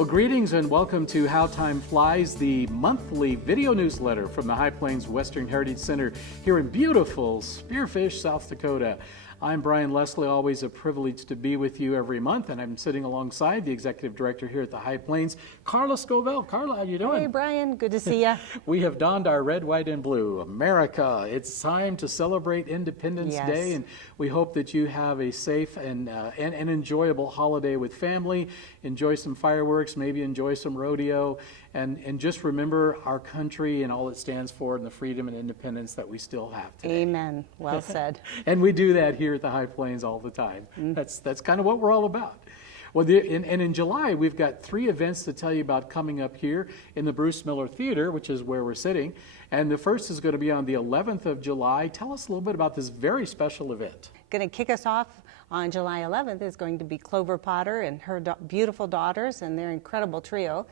Well, greetings and welcome to How Time Flies, the monthly video newsletter from the High Plains Western Heritage Center here in beautiful Spearfish, South Dakota. I'm Brian Leslie, always a privilege to be with you every month, and I'm sitting alongside the executive director here at the High Plains, Carla Scovell. Carla, how you doing? Hey, Brian. Good to see you. We have donned our red, white, and blue. America, it's time to celebrate Independence Day, and we hope that you have a safe and enjoyable holiday with family. Enjoy some fireworks, maybe enjoy some rodeo, and just remember our country and all it stands for and the freedom and independence that we still have today. Amen. Well said. And we do that here at the High Plains all the time. That's kind of what we're all about. Well, in July, we've got 3 events to tell you about coming up here in the Bruce Miller Theater, which is where we're sitting. And the first is going to be on the 11th of July. Tell us a little bit about this very special event. Going to kick us off on July 11th is going to be Clover Potter and her beautiful daughters and their incredible trio.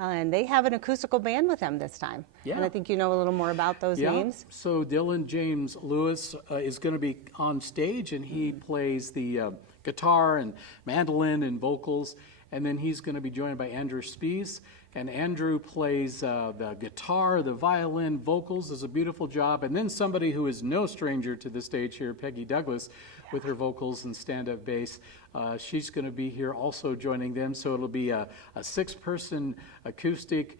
And they have an acoustical band with them this time. Yeah. And I think you know a little more about those names. So Dylan James Lewis is going to be on stage, and he plays the guitar and mandolin and vocals. And then he's going to be joined by Andrew Spies. And Andrew plays the guitar, the violin, vocals, does a beautiful job. And then somebody who is no stranger to the stage here, Peggy Douglas, with her vocals and stand-up bass. She's going to be here also joining them. So it'll be a 6-person acoustic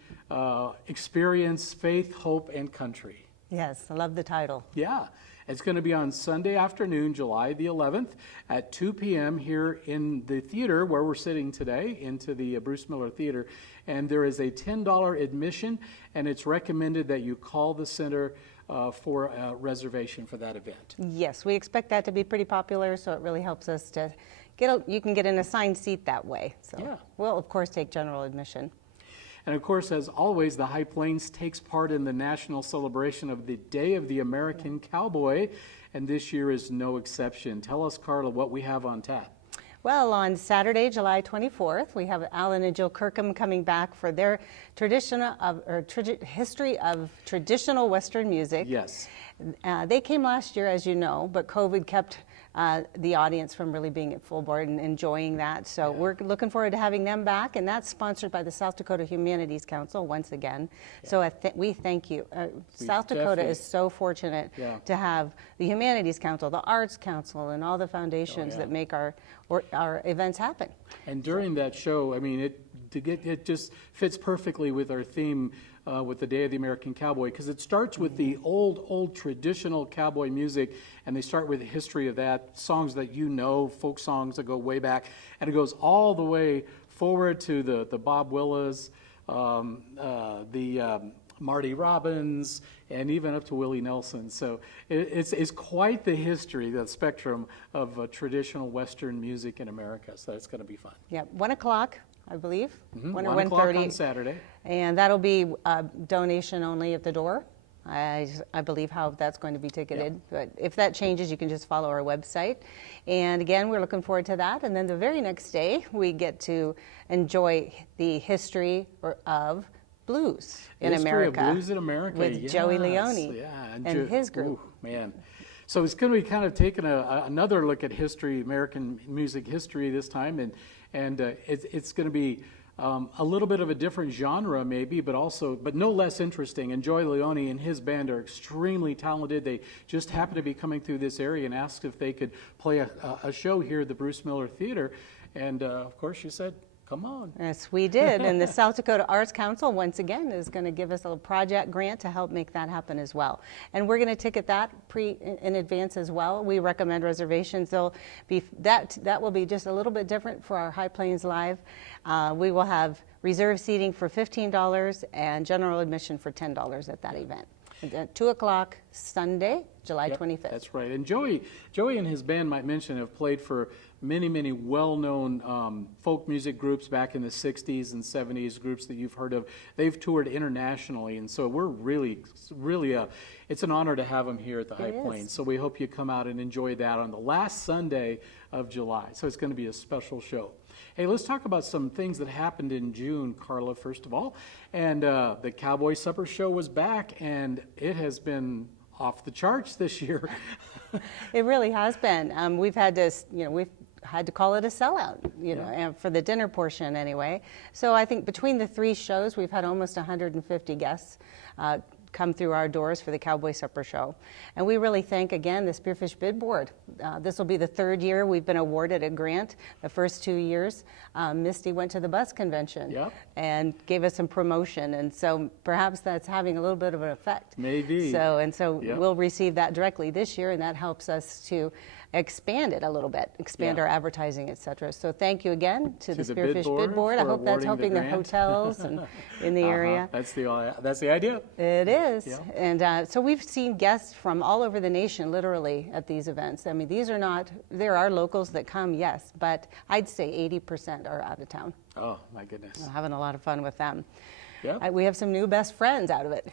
experience, faith, hope, and country. Yes, I love the title. Yeah. It's going to be on Sunday afternoon, July the 11th at 2 p.m. here in the theater where we're sitting today, into the Bruce Miller Theater. And there is a $10 admission, and it's recommended that you call the center for a reservation for that event. Yes, we expect that to be pretty popular, so it really helps us to you can get an assigned seat that way. So yeah. We'll, of course, take general admission. And of course, as always, the High Plains takes part in the national celebration of the Day of the American Cowboy, and this year is no exception. Tell us, Carla, what we have on tap. Well, on Saturday, July 24th, we have Alan and Jill Kirkham coming back for their history of traditional Western music. Yes. They came last year, as you know, but COVID kept the audience from really being at full board and enjoying that. So we're looking forward to having them back, and that's sponsored by the South Dakota Humanities Council once again. Yeah. So we thank you. South Dakota is so fortunate to have the Humanities Council, the Arts Council, and all the foundations that make our events happen. And during that show, I mean, it just fits perfectly with our theme with the Day of the American Cowboy, because it starts with the old traditional cowboy music, and they start with the history of that, songs that you know, folk songs that go way back, and it goes all the way forward to the Bob Willas, Marty Robbins, and even up to Willie Nelson. So it's quite the history, the spectrum of traditional Western music in America. So it's going to be fun. Yeah, 1 o'clock, I believe. 1 or 1:30 on Saturday. And that'll be donation only at the door. I believe how that's going to be ticketed. But if that changes, you can just follow our website. And again, we're looking forward to that. And then the very next day, we get to enjoy the history of blues in America. Of blues in America, with Joey Leone and his group. Ooh, man. So it's going to be kind of taking another look at history, American music history this time, and it's going to be a little bit of a different genre maybe, but no less interesting. And Joey Leone and his band are extremely talented. They just happened to be coming through this area and asked if they could play a show here at the Bruce Miller Theater, and of course you said, come on. Yes, we did. And the South Dakota Arts Council, once again, is going to give us a little project grant to help make that happen as well. And we're going to ticket that in advance as well. We recommend reservations. They'll be that will be just a little bit different for our High Plains Live. We will have reserved seating for $15 and general admission for $10 at that event. At 2 o'clock Sunday, July 25th. That's right. And Joey and his band, might mention, have played for many well-known folk music groups back in the 60s and 70s, groups that you've heard of. They've toured internationally, and so we're really, it's an honor to have them here at the High Plains. So we hope you come out and enjoy that on the last Sunday of July. So it's going to be a special show. Hey, let's talk about some things that happened in June, Carla, first of all. And the Cowboy Supper Show was back, and it has been off the charts this year. It really has been. We've had to, we've had to call it a sellout, and for the dinner portion anyway. So I think between the 3 shows, we've had almost 150 guests come through our doors for the Cowboy Supper Show. And we really thank, again, the Spearfish Bid Board. This will be the 3rd year we've been awarded a grant. The first 2 years, Misty went to the bus convention and gave us some promotion. And so perhaps that's having a little bit of an effect. Maybe. So we'll receive that directly this year, and that helps us to expand it a little bit, expand our advertising, et cetera. So thank you again to the Spearfish Bid Board. I hope that's helping the hotels and in the area. That's the idea. It is. Yeah. And so we've seen guests from all over the nation, literally, at these events. I mean, there are locals that come, yes, but I'd say 80% are out of town. Oh, my goodness. We're having a lot of fun with them. Yeah. We have some new best friends out of it.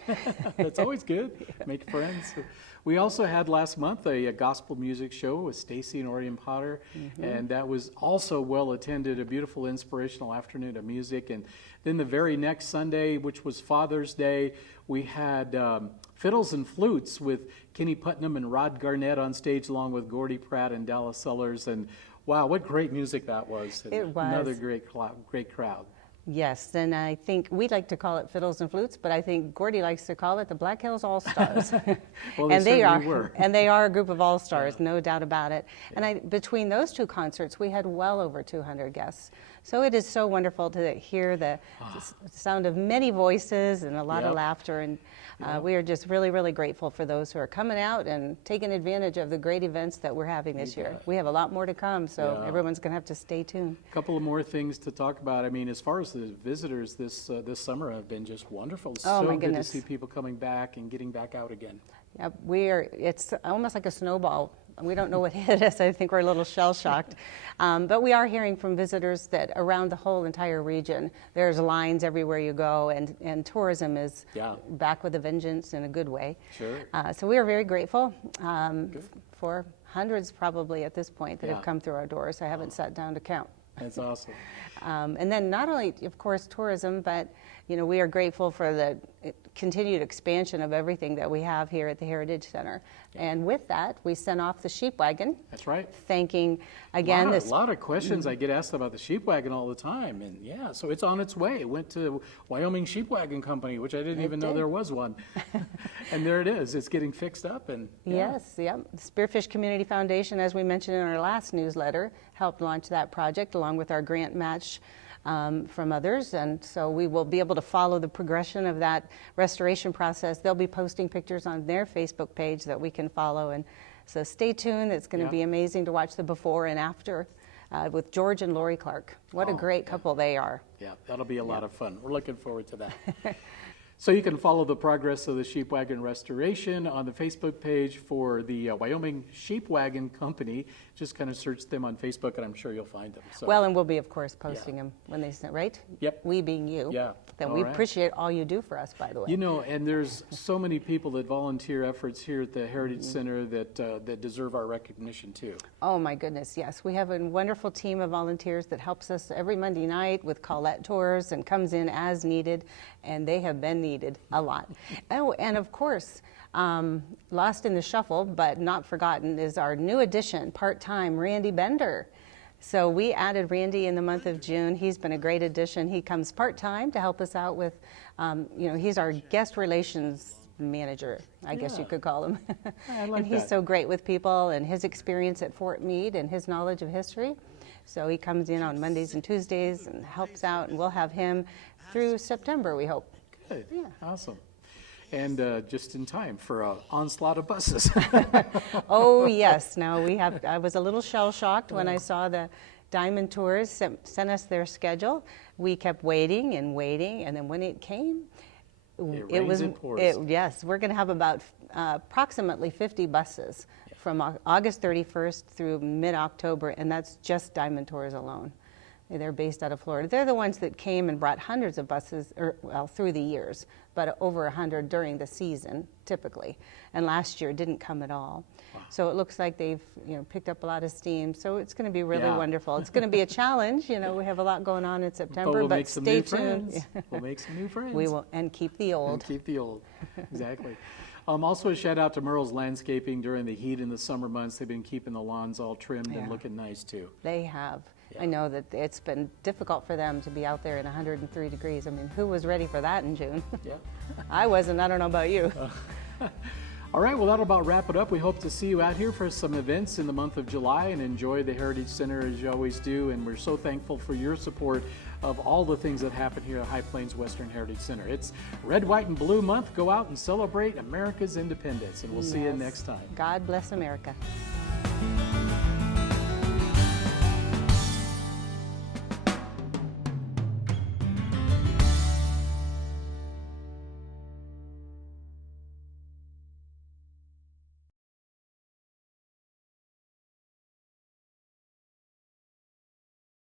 That's always good. Make friends. We also had last month a gospel music show with Stacy and Orion Potter, and that was also well attended, a beautiful inspirational afternoon of music. And then the very next Sunday, which was Father's Day, we had fiddles and flutes with Kenny Putnam and Rod Garnett on stage, along with Gordy Pratt and Dallas Sellers. And wow, what great music that was. It was. Another great crowd. Yes, and I think we like to call it fiddles and flutes, but I think Gordy likes to call it the Black Hills All-Stars. Well, and they are, were. And they are a group of all-stars, no doubt about it. Yeah. And between those 2 concerts, we had well over 200 guests. So it is so wonderful to hear the sound of many voices and a lot of laughter. And we are just really, really grateful for those who are coming out and taking advantage of the great events that we're having this year. We have a lot more to come, so everyone's going to have to stay tuned. A couple of more things to talk about. I mean, as far as the visitors this summer have been just wonderful. Oh, my good goodness. to see people coming back and getting back out again. Yep, it's almost like a snowball. We don't know what hit us. I think we're a little shell-shocked. But we are hearing from visitors that around the whole entire region, there's lines everywhere you go, and tourism is back with a vengeance in a good way. Sure. So we are very grateful for hundreds probably at this point that have come through our doors. I haven't sat down to count. That's awesome. And then not only, of course, tourism, but we are grateful for the continued expansion of everything that we have here at the Heritage Center. And with that, we sent off the sheep wagon. That's right. Thanking again a lot of questions I get asked about the sheep wagon all the time, and so it's on its way. It went to Wyoming Sheep Wagon Company, which I didn't even know there was one, and there it is. It's getting fixed up, and yes, The Spearfish Community Foundation, as we mentioned in our last newsletter, helped launch that project along with our grant match from others, and so we will be able to follow the progression of that restoration process. They'll be posting pictures on their Facebook page that we can follow, and so stay tuned. It's going to be amazing to watch the before and after with George and Lori Clark. What a great couple they are. Yeah, that'll be a lot of fun. We're looking forward to that. So you can follow the progress of the sheep wagon restoration on the Facebook page for the Wyoming Sheep Wagon Company. Just kind of search them on Facebook, and I'm sure you'll find them. So. Well, and we'll be, of course, posting them when they send, right? Yep. We being you. Yeah. Then we appreciate all you do for us, by the way. And there's so many people that volunteer efforts here at the Heritage Center that deserve our recognition, too. Oh, my goodness, yes. We have a wonderful team of volunteers that helps us every Monday night with Colette tours and comes in as needed, and they have been needed a lot. Oh, and of course, lost in the shuffle, but not forgotten, is our new addition, part-time, Randy Bender. So we added Randy in the month of June. He's been a great addition. He comes part-time to help us out with, he's our guest relations manager, I guess you could call him. I like and he's that. so great with people and his experience at Fort Meade and his knowledge of history. So he comes in on Mondays and Tuesdays and helps out, and we'll have him through September, we hope. Good. Yeah. Awesome. And just in time for an onslaught of buses. Oh, yes. Now I was a little shell-shocked when I saw the Diamond Tours sent us their schedule. We kept waiting, and then when it came, it was and pours. Yes, we're going to have about approximately 50 buses from August 31st through mid-October, and that's just Diamond Tours alone. They're based out of Florida. They're the ones that came and brought hundreds of buses, through the years, but over 100 during the season, typically. And last year didn't come at all. Wow. So it looks like they've, picked up a lot of steam. So it's going to be really wonderful. It's going to be a challenge. We have a lot going on in September, but stay tuned. We'll make some new friends. We will, and keep the old. And keep the old. Exactly. Also a shout out to Merle's Landscaping during the heat in the summer months. They've been keeping the lawns all trimmed and looking nice too. They have. Yeah. I know that it's been difficult for them to be out there in 103 degrees. I mean, who was ready for that in June? Yeah. I wasn't. I don't know about you. All right, well, that'll about wrap it up. We hope to see you out here for some events in the month of July and enjoy the Heritage Center as you always do. And we're so thankful for your support of all the things that happen here at High Plains Western Heritage Center. It's Red, White, and Blue Month. Go out and celebrate America's independence, and we'll see you next time. God bless America.